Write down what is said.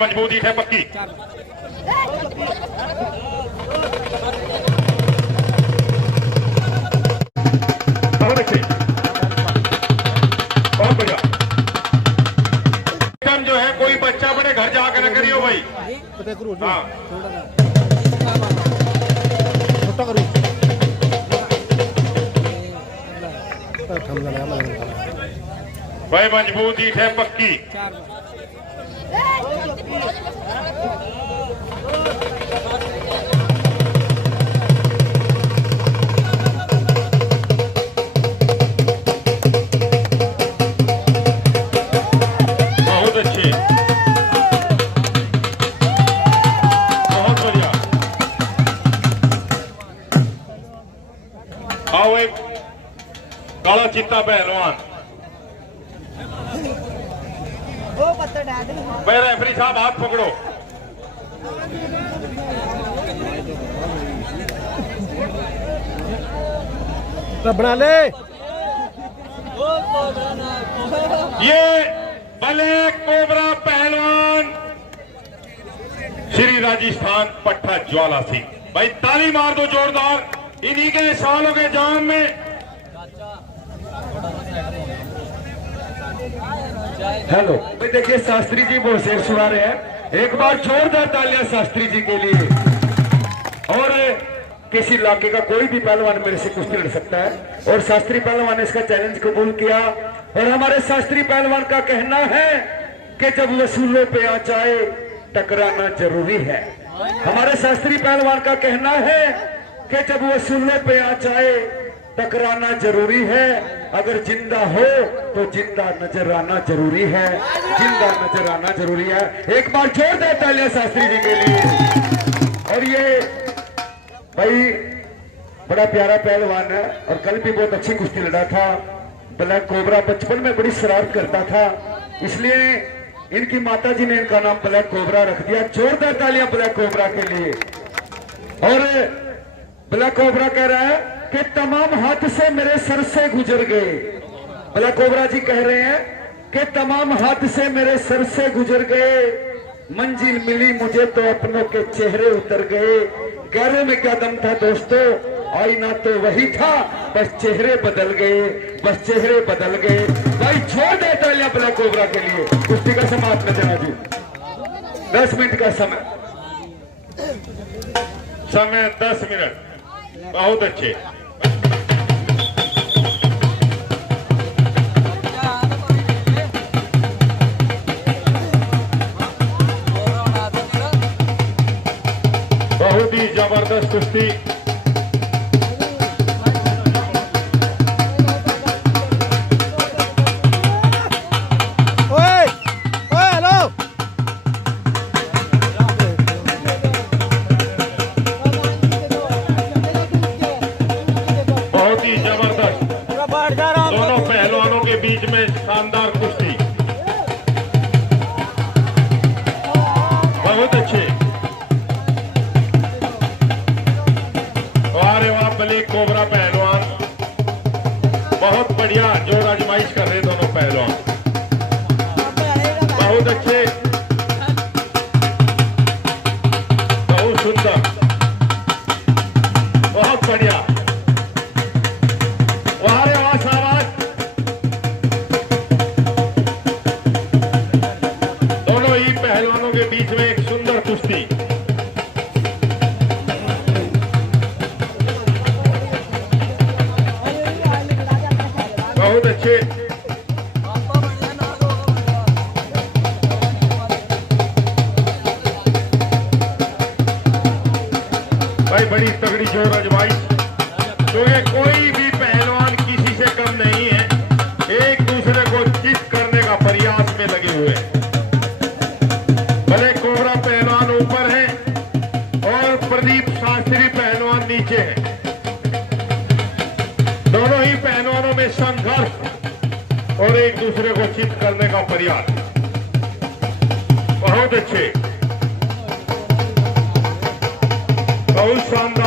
मजबूती है पक्की। बहुत अच्छे, बहुत बढ़िया। जो है कोई बच्चा अपने घर जाकर न करियो भाई। हाँ भाई मजबूती है पक्की। बहुत अच्छी, बहुत बढ़िया। आओ एक काला चित्ता पहलवान। भाई रेफरी साहब हाथ पकड़ो। बना ले। ये ब्लैक कोबरा पहलवान श्री राजस्थान पट्टा ज्वाला सिंह। भाई ताली मार दो जोरदार इन्हीं के सालों के जाम में। हेलो भाई, देखिए शास्त्री जी वो शेर सुना रहे हैं। एक बार जोरदार तालियां शास्त्री जी के लिए। और किसी इलाके का कोई भी पहलवान मेरे से कुश्ती लड़ सकता है और शास्त्री पहलवान ने इसका चैलेंज कबूल किया। और हमारे शास्त्री पहलवान का कहना है कि जब वसूलों पे आ जाए टकराना जरूरी है। हमारे शास्त्री पहलवान का कहना है कि जब वसूलों पे आ जाए टकराना जरूरी है। अगर जिंदा हो तो जिंदा नजर आना जरूरी है, जिंदा नजर आना जरूरी है। एक बार जोरदार तालियां शास्त्री जी के लिए। और ये भाई बड़ा प्यारा पहलवान है और कल भी बहुत अच्छी कुश्ती लड़ा था। ब्लैक कोबरा बचपन में बड़ी शरारत करता था, इसलिए इनकी माता जी ने इनका नाम ब्लैक कोबरा रख दिया। जोरदार तालियां ब्लैक कोबरा के लिए। और ब्लैक कोबरा कह रहा है कि तमाम हादसे मेरे सर से गुजर गए। ब्लैक कोबरा जी कह रहे हैं कि तमाम हादसे मेरे सर से गुजर गए। मंजिल मिली मुझे तो अपनों के चेहरे उतर गए। गैरों में क्या दम था दोस्तों, आईना तो वही था, बस चेहरे बदल गए, बस चेहरे बदल गए। भाई छोड़ दे तालियां ब्लैक कोबरा के लिए। कुश्ती का समाप्त कर देना जी। 10 मिनट का समय 10 मिनट। बहुत अच्छे। बहुत ही जबरदस्त कुश्ती। दोनों पहलवानों के बीच में शानदार कुश्ती। बहुत अच्छे। वाह वाह ब्लैक कोबरा पहलवान, बहुत बढ़िया जोर आजमाइश कर रहे दोनों पहलवान। बहुत अच्छे, बहुत सुंदर, बहुत बढ़िया। पहलवानों के बीच में एक सुंदर कुश्ती। बहुत अच्छे। भाई बड़ी तगड़ी जोर आजमाइश। तो ये कोई भी पहलवान किसी से कम नहीं है, एक दूसरे को चित करने का प्रयास में लगे हुए हैं। ब्लैक कोबरा पहलवान ऊपर है और प्रदीप शास्त्री पहलवान नीचे है। दोनों ही पहलवानों में संघर्ष और एक दूसरे को चित करने का प्रयास। बहुत अच्छे, बहुत शानदार।